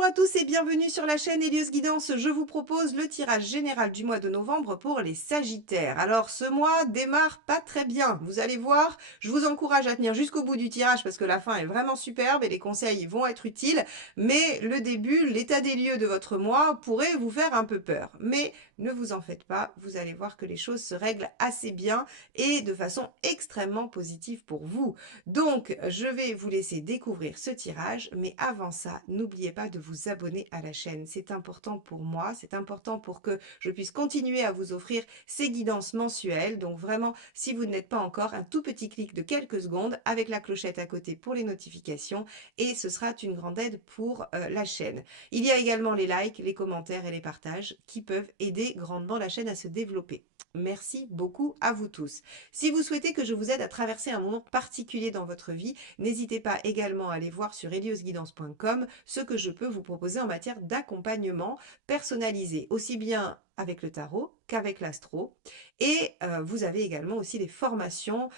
Bonjour à tous et bienvenue sur la chaîne Hélios Guidance. Je vous propose le tirage général du mois de novembre pour les Sagittaires. Alors ce mois démarre pas très bien, vous allez voir. Je vous encourage à tenir jusqu'au bout du tirage parce que la fin est vraiment superbe et les conseils vont être utiles. Mais le début, l'état des lieux de votre mois pourrait vous faire un peu peur. Mais ne vous en faites pas, vous allez voir que les choses se règlent assez bien et de façon extrêmement positive pour vous. Donc, je vais vous laisser découvrir ce tirage, mais avant ça, n'oubliez pas de vous abonner à la chaîne. C'est important pour moi, c'est important pour que je puisse continuer à vous offrir ces guidances mensuelles. Donc vraiment, si vous ne l'êtes pas encore, un tout petit clic de quelques secondes avec la clochette à côté pour les notifications et ce sera une grande aide pour la chaîne. Il y a également les likes, les commentaires et les partages qui peuvent aider grandement la chaîne à se développer. Merci beaucoup à vous tous. Si vous souhaitez que je vous aide à traverser un moment particulier dans votre vie, n'hésitez pas également à aller voir sur heliosguidance.com ce que je peux vous proposer en matière d'accompagnement personnalisé, aussi bien avec le tarot qu'avec l'astro. Et vous avez également aussi les formations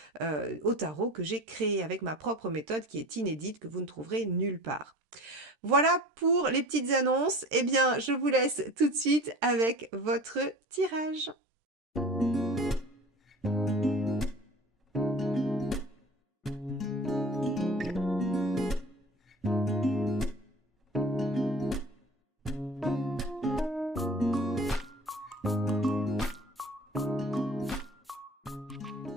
au tarot que j'ai créées avec ma propre méthode qui est inédite, que vous ne trouverez nulle part. Voilà pour les petites annonces. Eh bien, je vous laisse tout de suite avec votre tirage.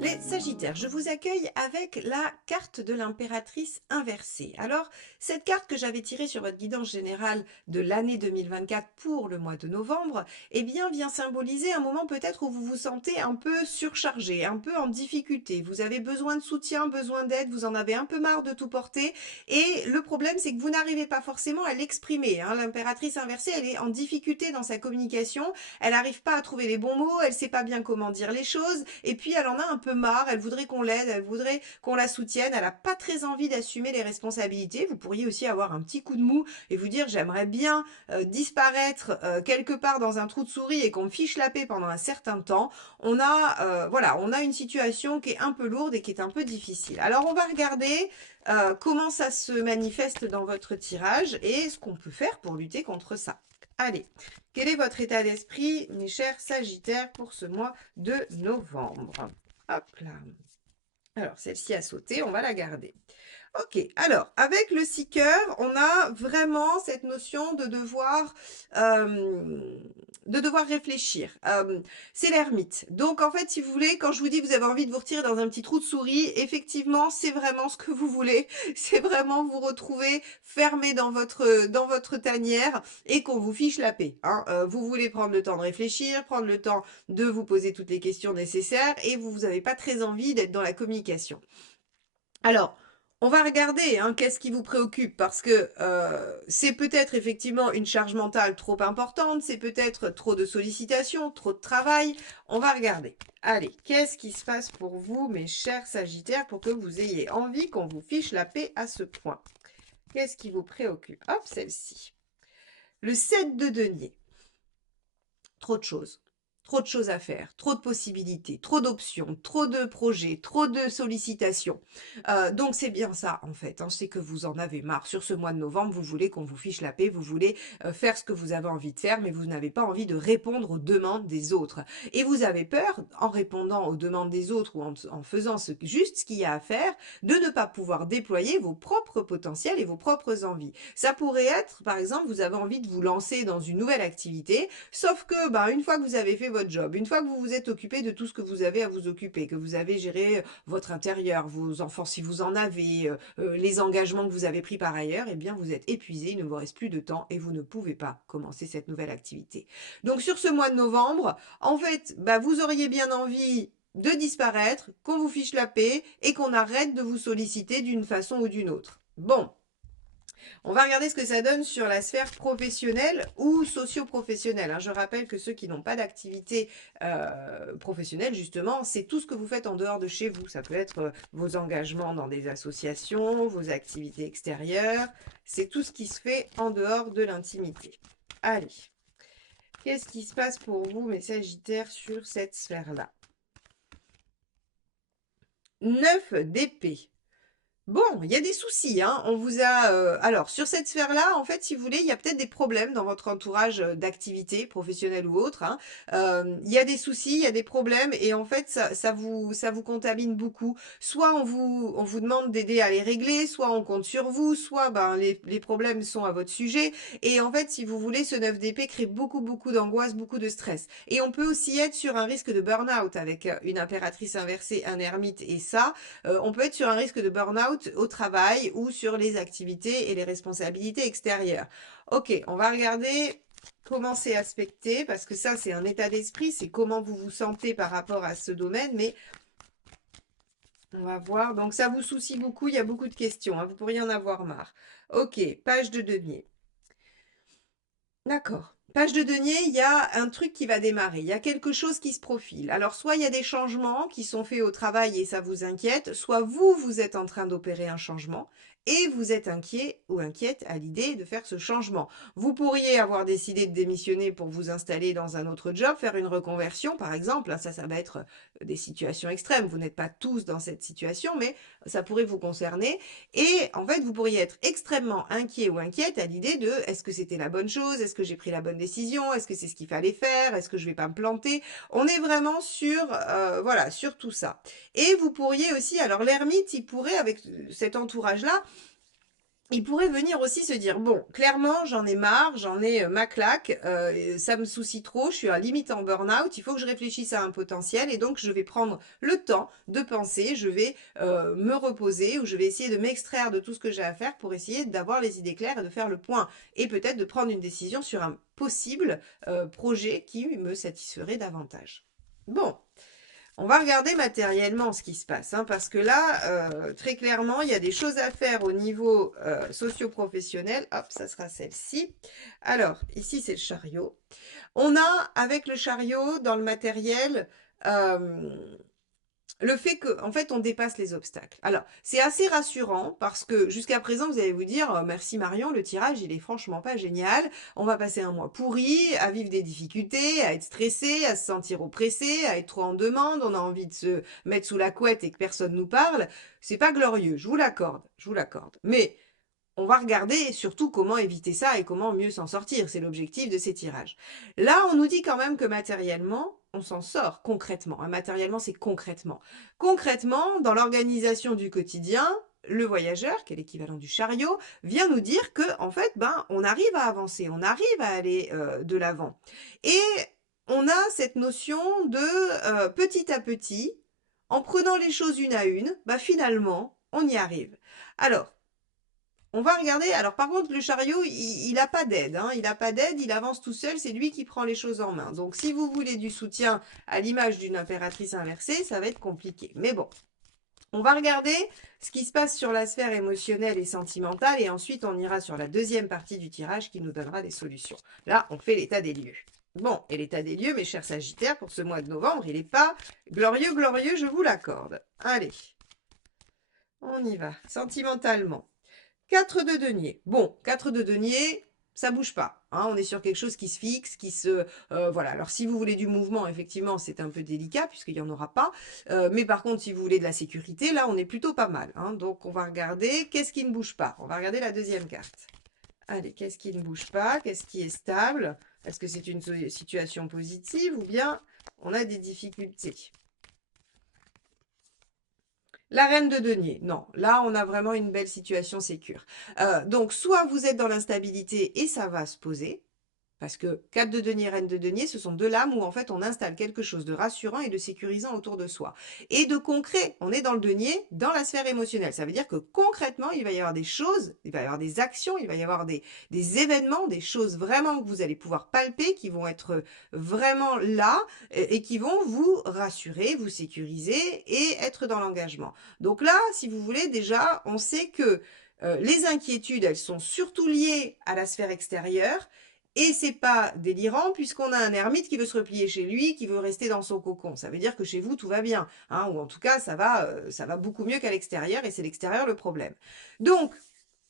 Les Sagittaires, je vous accueille avec la carte de l'impératrice inversée. Alors, cette carte que j'avais tirée sur votre guidance générale de l'année 2024 pour le mois de novembre, eh bien, vient symboliser un moment peut-être où vous vous sentez un peu surchargé, un peu en difficulté. Vous avez besoin de soutien, besoin d'aide, vous en avez un peu marre de tout porter. Et le problème, c'est que vous n'arrivez pas forcément à l'exprimer, hein. L'impératrice inversée, elle est en difficulté dans sa communication. Elle n'arrive pas à trouver les bons mots, elle ne sait pas bien comment dire les choses. Et puis, elle en a un peu marre, elle voudrait qu'on l'aide, elle voudrait qu'on la soutienne, elle n'a pas très envie d'assumer les responsabilités. Vous pourriez aussi avoir un petit coup de mou et vous dire j'aimerais bien disparaître quelque part dans un trou de souris et qu'on me fiche la paix pendant un certain temps. Voilà, on a une situation qui est un peu lourde et qui est un peu difficile. Alors on va regarder comment ça se manifeste dans votre tirage et ce qu'on peut faire pour lutter contre ça. Allez, quel est votre état d'esprit, mes chers Sagittaires, pour ce mois de novembre? Hop là. Alors, celle-ci a sauté, on va la garder. Ok, alors, avec le seeker, on a vraiment cette notion de devoir réfléchir. C'est l'ermite. Donc, en fait, si vous voulez, quand je vous dis que vous avez envie de vous retirer dans un petit trou de souris, effectivement, c'est vraiment ce que vous voulez. C'est vraiment vous retrouver fermé dans votre tanière et qu'on vous fiche la paix, hein. Vous voulez prendre le temps de réfléchir, prendre le temps de vous poser toutes les questions nécessaires et vous n'avez pas très envie d'être dans la communication. Alors, on va regarder, hein, qu'est-ce qui vous préoccupe parce que c'est peut-être effectivement une charge mentale trop importante, c'est peut-être trop de sollicitations, trop de travail. On va regarder. Allez, qu'est-ce qui se passe pour vous, mes chers Sagittaires, pour que vous ayez envie qu'on vous fiche la paix à ce point? Qu'est-ce qui vous préoccupe? Hop, celle-ci. Le 7 de denier. Trop de choses. Trop de choses à faire, trop de possibilités, trop d'options, trop de projets, trop de sollicitations. Donc c'est bien ça en fait, hein, c'est que vous en avez marre. Sur ce mois de novembre, vous voulez qu'on vous fiche la paix, vous voulez faire ce que vous avez envie de faire, mais vous n'avez pas envie de répondre aux demandes des autres. Et vous avez peur, en répondant aux demandes des autres ou en faisant juste ce qu'il y a à faire, de ne pas pouvoir déployer vos propres potentiels et vos propres envies. Ça pourrait être, par exemple, vous avez envie de vous lancer dans une nouvelle activité, sauf que, une fois que vous avez fait votre job, une fois que vous vous êtes occupé de tout ce que vous avez à vous occuper, que vous avez géré votre intérieur, vos enfants si vous en avez, les engagements que vous avez pris par ailleurs, eh bien vous êtes épuisé, il ne vous reste plus de temps et vous ne pouvez pas commencer cette nouvelle activité. Donc sur ce mois de novembre, en fait, vous auriez bien envie de disparaître, qu'on vous fiche la paix et qu'on arrête de vous solliciter d'une façon ou d'une autre. Bon, on va regarder ce que ça donne sur la sphère professionnelle ou socio-professionnelle, hein. Je rappelle que ceux qui n'ont pas d'activité professionnelle, justement, c'est tout ce que vous faites en dehors de chez vous. Ça peut être vos engagements dans des associations, vos activités extérieures. C'est tout ce qui se fait en dehors de l'intimité. Allez, qu'est-ce qui se passe pour vous, mes Sagittaires, sur cette sphère-là? 9 d'épée. Bon, il y a des soucis, hein. On vous a, alors sur cette sphère-là, en fait, si vous voulez, il y a peut-être des problèmes dans votre entourage, d'activité professionnelle ou autre, hein. Il y a des soucis, il y a des problèmes et en fait, ça vous contamine beaucoup. Soit on vous demande d'aider à les régler, soit on compte sur vous, soit, ben, les problèmes sont à votre sujet et en fait, si vous voulez, ce 9 d'épée crée beaucoup, beaucoup d'angoisse, beaucoup de stress et on peut aussi être sur un risque de burn-out avec, une impératrice inversée, un ermite et ça, on peut être sur un risque de burn-out au travail ou sur les activités et les responsabilités extérieures. Ok, on va regarder comment c'est aspecté, parce que ça, c'est un état d'esprit, c'est comment vous vous sentez par rapport à ce domaine, mais on va voir. Donc, ça vous soucie beaucoup, il y a beaucoup de questions, hein, vous pourriez en avoir marre. Ok, page de denier. D'accord. Page de denier, il y a un truc qui va démarrer. Il y a quelque chose qui se profile. Alors, soit il y a des changements qui sont faits au travail et ça vous inquiète, soit vous, vous êtes en train d'opérer un changement et vous êtes inquiet ou inquiète à l'idée de faire ce changement. Vous pourriez avoir décidé de démissionner pour vous installer dans un autre job, faire une reconversion, par exemple. Ça va être des situations extrêmes. Vous n'êtes pas tous dans cette situation, mais ça pourrait vous concerner. Et en fait, vous pourriez être extrêmement inquiet ou inquiète à l'idée de est-ce que c'était la bonne chose? Est-ce que j'ai pris la bonne décision? Est-ce que c'est ce qu'il fallait faire? Est-ce que je vais pas me planter? On est vraiment sur, voilà, sur tout ça. Et vous pourriez aussi, alors l'ermite, il pourrait, avec cet entourage-là, il pourrait venir aussi se dire, bon, clairement, j'en ai marre, j'en ai ma claque, ça me soucie trop, je suis à limite en burn-out, il faut que je réfléchisse à un potentiel et donc je vais prendre le temps de penser, je vais me reposer ou je vais essayer de m'extraire de tout ce que j'ai à faire pour essayer d'avoir les idées claires et de faire le point et peut-être de prendre une décision sur un possible projet qui me satisferait davantage. Bon, on va regarder matériellement ce qui se passe, hein, parce que là, très clairement, il y a des choses à faire au niveau socio-professionnel. Hop, ça sera celle-ci. Alors, ici, c'est le chariot. On a, avec le chariot, dans le matériel, euh, le fait que, en fait, on dépasse les obstacles. Alors, c'est assez rassurant parce que jusqu'à présent, vous allez vous dire, merci Marion, le tirage, il est franchement pas génial. On va passer un mois pourri, à vivre des difficultés, à être stressé, à se sentir oppressé, à être trop en demande. On a envie de se mettre sous la couette et que personne nous parle. C'est pas glorieux, je vous l'accorde, je vous l'accorde. Mais on va regarder surtout comment éviter ça et comment mieux s'en sortir. C'est l'objectif de ces tirages. Là, on nous dit quand même que matériellement, on s'en sort concrètement. Matériellement, c'est concrètement. Concrètement, dans l'organisation du quotidien, le voyageur, qui est l'équivalent du chariot, vient nous dire que, en fait, ben, on arrive à avancer, on arrive à aller de l'avant. Et on a cette notion de petit à petit, en prenant les choses une à une, ben, finalement, on y arrive. Alors, on va regarder. Alors par contre, le chariot, il n'a pas d'aide, hein. Il n'a pas d'aide, il avance tout seul, c'est lui qui prend les choses en main. Donc si vous voulez du soutien à l'image d'une impératrice inversée, ça va être compliqué. Mais bon, on va regarder ce qui se passe sur la sphère émotionnelle et sentimentale et ensuite on ira sur la deuxième partie du tirage qui nous donnera des solutions. Là, on fait l'état des lieux. Bon, et l'état des lieux, mes chers Sagittaires, pour ce mois de novembre, il n'est pas glorieux, glorieux, je vous l'accorde. Allez, on y va, sentimentalement. 4 de denier. Bon, 4 de denier, ça bouge pas, hein. On est sur quelque chose qui se fixe, qui se... voilà, alors si vous voulez du mouvement, effectivement, c'est un peu délicat puisqu'il n'y en aura pas. Mais par contre, si vous voulez de la sécurité, là, on est plutôt pas mal, hein. Donc, on va regarder qu'est-ce qui ne bouge pas. On va regarder la deuxième carte. Allez, qu'est-ce qui ne bouge pas? Qu'est-ce qui est stable? Est-ce que c'est une situation positive ou bien on a des difficultés? La reine de denier, non. Là, on a vraiment une belle situation sécure. Donc, soit vous êtes dans l'instabilité et ça va se poser, parce que 4 de denier, reine de denier, ce sont deux lames où en fait on installe quelque chose de rassurant et de sécurisant autour de soi. Et de concret, on est dans le denier, dans la sphère émotionnelle. Ça veut dire que concrètement, il va y avoir des choses, il va y avoir des actions, il va y avoir des événements, des choses vraiment que vous allez pouvoir palper, qui vont être vraiment là et qui vont vous rassurer, vous sécuriser et être dans l'engagement. Donc là, si vous voulez, déjà, on sait que les inquiétudes, elles sont surtout liées à la sphère extérieure et c'est pas délirant puisqu'on a un ermite qui veut se replier chez lui, qui veut rester dans son cocon. Ça veut dire que chez vous tout va bien, hein, ou en tout cas ça va beaucoup mieux qu'à l'extérieur et c'est l'extérieur le problème. Donc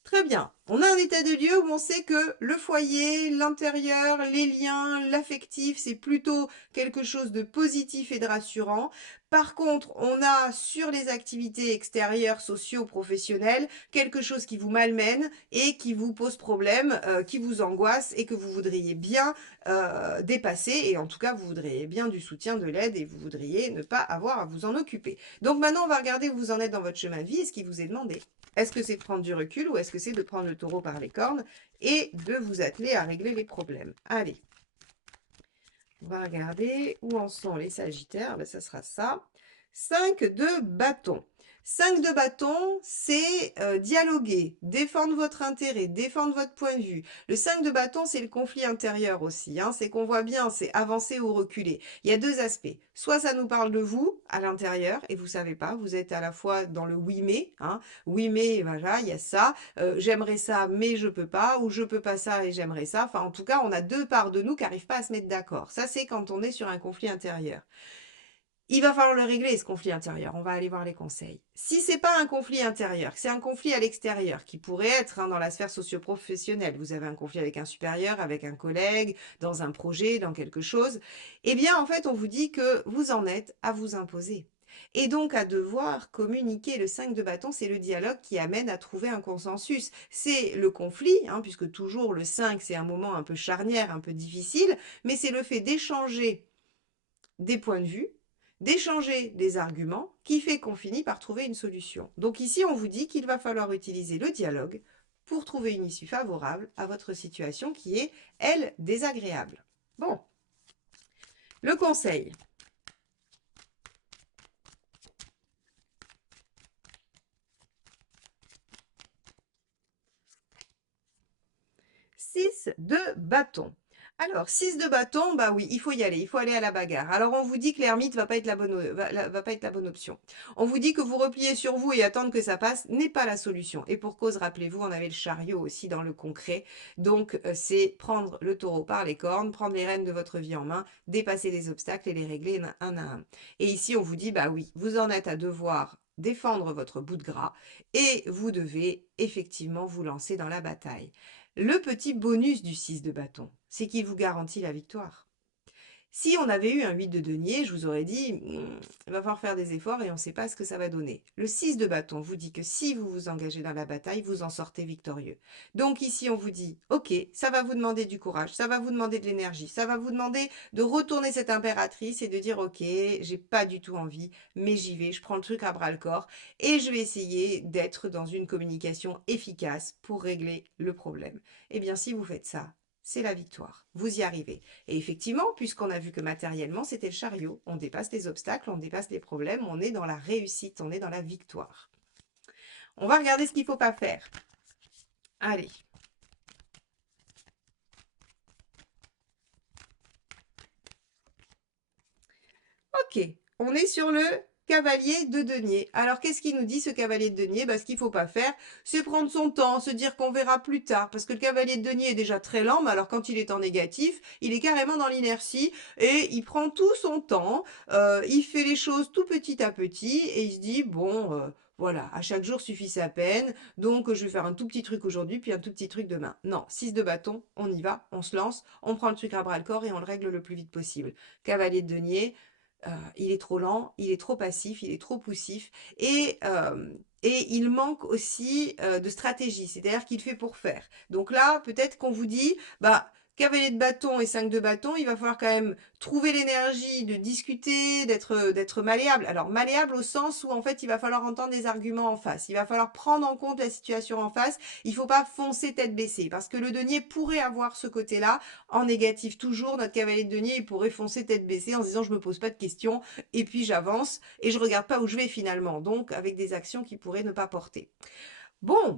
Très bien. On a un état de lieu où on sait que le foyer, l'intérieur, les liens, l'affectif, c'est plutôt quelque chose de positif et de rassurant. Par contre, on a sur les activités extérieures, socio-professionnelles, quelque chose qui vous malmène et qui vous pose problème, qui vous angoisse et que vous voudriez bien dépasser. Et en tout cas, vous voudriez bien du soutien, de l'aide et vous voudriez ne pas avoir à vous en occuper. Donc maintenant, on va regarder où vous en êtes dans votre chemin de vie et ce qui vous est demandé. Est-ce que c'est de prendre du recul ou est-ce que c'est de prendre le taureau par les cornes et de vous atteler à régler les problèmes? Allez, on va regarder où en sont les sagittaires. Ben, ça sera ça. 5 de bâton. 5 de bâton, c'est dialoguer, défendre votre intérêt, défendre votre point de vue. Le 5 de bâton, c'est le conflit intérieur aussi. Hein. C'est qu'on voit bien, c'est avancer ou reculer. Il y a deux aspects. Soit ça nous parle de vous à l'intérieur et vous savez pas, vous êtes à la fois dans le oui mais. Hein. Oui mais, voilà, il y a ça. J'aimerais ça mais je peux pas. Ou je peux pas ça et j'aimerais ça. Enfin, en tout cas, on a deux parts de nous qui n'arrivent pas à se mettre d'accord. Ça, c'est quand on est sur un conflit intérieur. Il va falloir le régler, ce conflit intérieur. On va aller voir les conseils. Si c'est pas un conflit intérieur, que c'est un conflit à l'extérieur, qui pourrait être dans la sphère socio-professionnelle, vous avez un conflit avec un supérieur, avec un collègue, dans un projet, dans quelque chose, eh bien, en fait, on vous dit que vous en êtes à vous imposer. Et donc à devoir communiquer. Le 5 de bâton, c'est le dialogue qui amène à trouver un consensus. C'est le conflit, hein, puisque toujours le 5, c'est un moment un peu charnière, un peu difficile, mais c'est le fait d'échanger des points de vue, d'échanger des arguments qui fait qu'on finit par trouver une solution. Donc ici, on vous dit qu'il va falloir utiliser le dialogue pour trouver une issue favorable à votre situation qui est, elle, désagréable. Bon, le conseil. Six de bâton. Alors, 6 de bâton, bah oui, il faut y aller, il faut aller à la bagarre. Alors, on vous dit que l'ermite va pas être la bonne, va pas être la bonne option. On vous dit que vous repliez sur vous et attendre que ça passe n'est pas la solution. Et pour cause, rappelez-vous, on avait le chariot aussi dans le concret. Donc, c'est prendre le taureau par les cornes, prendre les rênes de votre vie en main, dépasser les obstacles et les régler un à un. Et ici, on vous dit, bah oui, vous en êtes à devoir défendre votre bout de gras et vous devez effectivement vous lancer dans la bataille. Le petit bonus du 6 de bâton, c'est qu'il vous garantit la victoire. Si on avait eu un 8 de denier, je vous aurais dit, il va falloir faire des efforts et on ne sait pas ce que ça va donner. Le 6 de bâton vous dit que si vous vous engagez dans la bataille, vous en sortez victorieux. Donc ici, on vous dit, ok, ça va vous demander du courage, ça va vous demander de l'énergie, ça va vous demander de retourner cette impératrice et de dire, ok, j'ai pas du tout envie, mais j'y vais, je prends le truc à bras le corps et je vais essayer d'être dans une communication efficace pour régler le problème. Eh bien, si vous faites ça, c'est la victoire. Vous y arrivez. Et effectivement, puisqu'on a vu que matériellement, c'était le chariot, on dépasse les obstacles, on dépasse les problèmes, on est dans la réussite, on est dans la victoire. On va regarder ce qu'il ne faut pas faire. Allez. Ok, on est sur le cavalier de denier. Alors, qu'est-ce qu'il nous dit, ce cavalier de denier? Ce qu'il ne faut pas faire, c'est prendre son temps, se dire qu'on verra plus tard. Parce que le cavalier de denier est déjà très lent, mais alors quand il est en négatif, il est carrément dans l'inertie et il prend tout son temps. Il fait les choses tout petit à petit et il se dit, bon, voilà, à chaque jour suffit sa peine. Donc, je vais faire un tout petit truc aujourd'hui, puis un tout petit truc demain. Non, 6 de bâton, on y va, on se lance, on prend le truc à bras le corps et on le règle le plus vite possible. Cavalier de denier, il est trop lent, il est trop passif, il est trop poussif et il manque aussi de stratégie, c'est-à-dire qu'il fait pour faire. Donc là, peut-être qu'on vous dit, bah, cavalier de bâton et 5 de bâton, il va falloir quand même trouver l'énergie de discuter, d'être malléable. Alors malléable au sens où en fait il va falloir entendre des arguments en face, il va falloir prendre en compte la situation en face, il ne faut pas foncer tête baissée parce que le denier pourrait avoir ce côté-là en négatif toujours. Notre cavalier de denier il pourrait foncer tête baissée en se disant je me pose pas de questions et puis j'avance et je regarde pas où je vais finalement, donc avec des actions qui pourraient ne pas porter. Bon,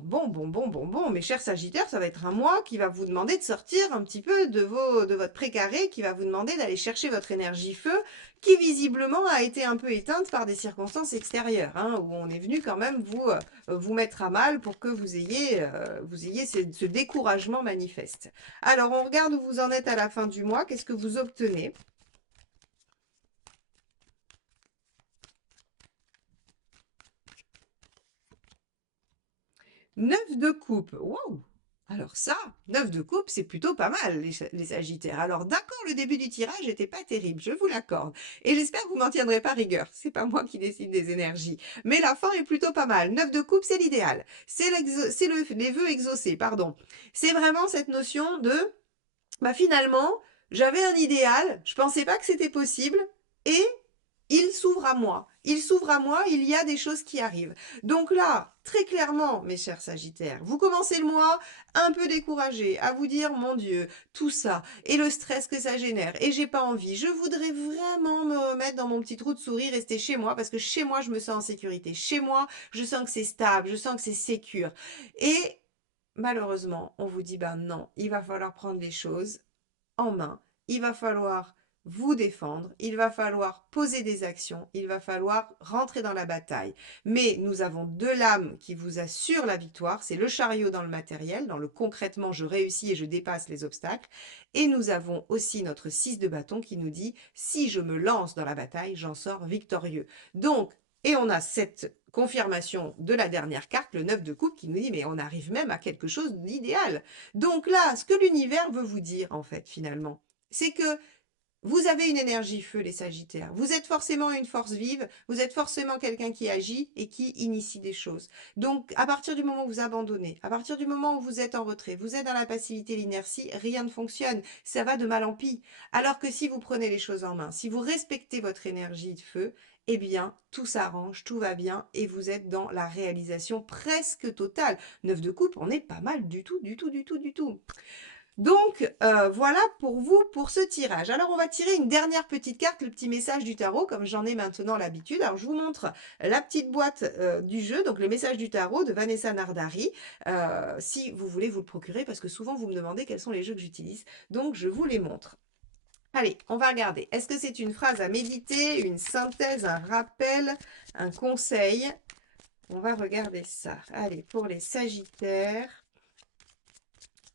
mes chers Sagittaires, ça va être un mois qui va vous demander de sortir un petit peu de votre précaré, qui va vous demander d'aller chercher votre énergie feu, qui visiblement a été un peu éteinte par des circonstances extérieures, hein, où on est venu quand même vous mettre à mal pour que vous ayez ce découragement manifeste. Alors, on regarde où vous en êtes à la fin du mois, qu'est-ce que vous obtenez? 9 de coupe. Wow! Alors ça, 9 de coupe, c'est plutôt pas mal, les Sagittaires. Alors d'accord, le début du tirage n'était pas terrible, je vous l'accorde. Et j'espère que vous m'en tiendrez pas rigueur. C'est pas moi qui décide des énergies. Mais la fin est plutôt pas mal. 9 de coupe, c'est l'idéal. Les vœux exaucés, pardon. C'est vraiment cette notion de, bah finalement, j'avais un idéal, je pensais pas que c'était possible, et il s'ouvre à moi. Il s'ouvre à moi, il y a des choses qui arrivent. Donc là, très clairement, mes chers Sagittaires, vous commencez le mois un peu découragé, à vous dire, mon Dieu, tout ça, et le stress que ça génère, et j'ai pas envie. Je voudrais vraiment me remettre dans mon petit trou de souris, rester chez moi, parce que chez moi, je me sens en sécurité. Chez moi, je sens que c'est stable, je sens que c'est sécure. Et malheureusement, on vous dit, ben non, il va falloir prendre les choses en main. Il va falloir vous défendre, il va falloir poser des actions, il va falloir rentrer dans la bataille. Mais nous avons deux lames qui vous assurent la victoire, c'est le chariot dans le matériel, dans le concrètement je réussis et je dépasse les obstacles, et nous avons aussi notre 6 de bâton qui nous dit si je me lance dans la bataille, j'en sors victorieux. Donc, et on a cette confirmation de la dernière carte, le 9 de coupe, qui nous dit mais on arrive même à quelque chose d'idéal. Donc là, ce que l'univers veut vous dire, en fait, finalement, c'est que vous avez une énergie feu, les Sagittaires. Vous êtes forcément une force vive, vous êtes forcément quelqu'un qui agit et qui initie des choses. Donc, à partir du moment où vous abandonnez, à partir du moment où vous êtes en retrait, vous êtes dans la passivité, l'inertie, rien ne fonctionne. Ça va de mal en pis. Alors que si vous prenez les choses en main, si vous respectez votre énergie de feu, eh bien, tout s'arrange, tout va bien et vous êtes dans la réalisation presque totale. 9 de coupe, on est pas mal du tout, du tout, du tout, du tout. Donc, voilà pour vous, pour ce tirage. Alors, on va tirer une dernière petite carte, le petit message du tarot, comme j'en ai maintenant l'habitude. Alors, je vous montre la petite boîte du jeu, donc le message du tarot de Vanessa Nardari, si vous voulez vous le procurer, parce que souvent, vous me demandez quels sont les jeux que j'utilise. Donc, je vous les montre. Allez, on va regarder. Est-ce que c'est une phrase à méditer, une synthèse, un rappel, un conseil? On va regarder ça. Allez, pour les Sagittaires,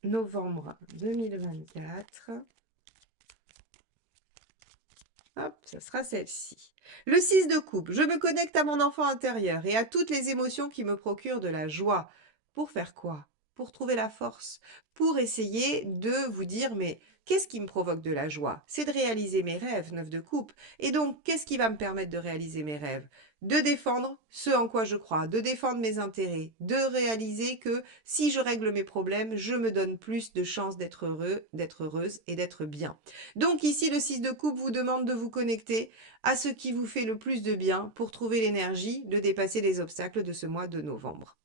novembre 2024. Hop, ça sera celle-ci. Le 6 de coupe. Je me connecte à mon enfant intérieur et à toutes les émotions qui me procurent de la joie. Pour faire quoi? Pour trouver la force. Pour essayer de vous dire, mais qu'est-ce qui me provoque de la joie? C'est de réaliser mes rêves, 9 de coupe. Et donc, qu'est-ce qui va me permettre de réaliser mes rêves? De défendre ce en quoi je crois, de défendre mes intérêts, de réaliser que si je règle mes problèmes, je me donne plus de chances d'être heureux, d'être heureuse et d'être bien. Donc ici, le 6 de coupe vous demande de vous connecter à ce qui vous fait le plus de bien pour trouver l'énergie de dépasser les obstacles de ce mois de novembre.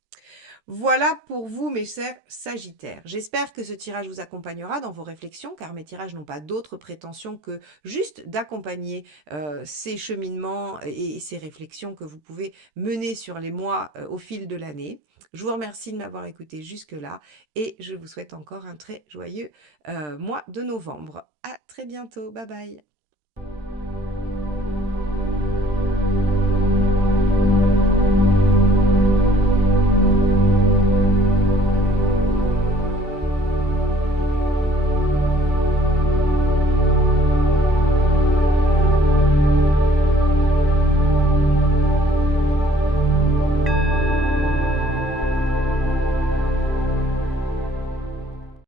Voilà pour vous, mes chers Sagittaires. J'espère que ce tirage vous accompagnera dans vos réflexions, car mes tirages n'ont pas d'autre prétention que juste d'accompagner ces cheminements et ces réflexions que vous pouvez mener sur les mois au fil de l'année. Je vous remercie de m'avoir écouté jusque-là et je vous souhaite encore un très joyeux mois de novembre. À très bientôt. Bye bye.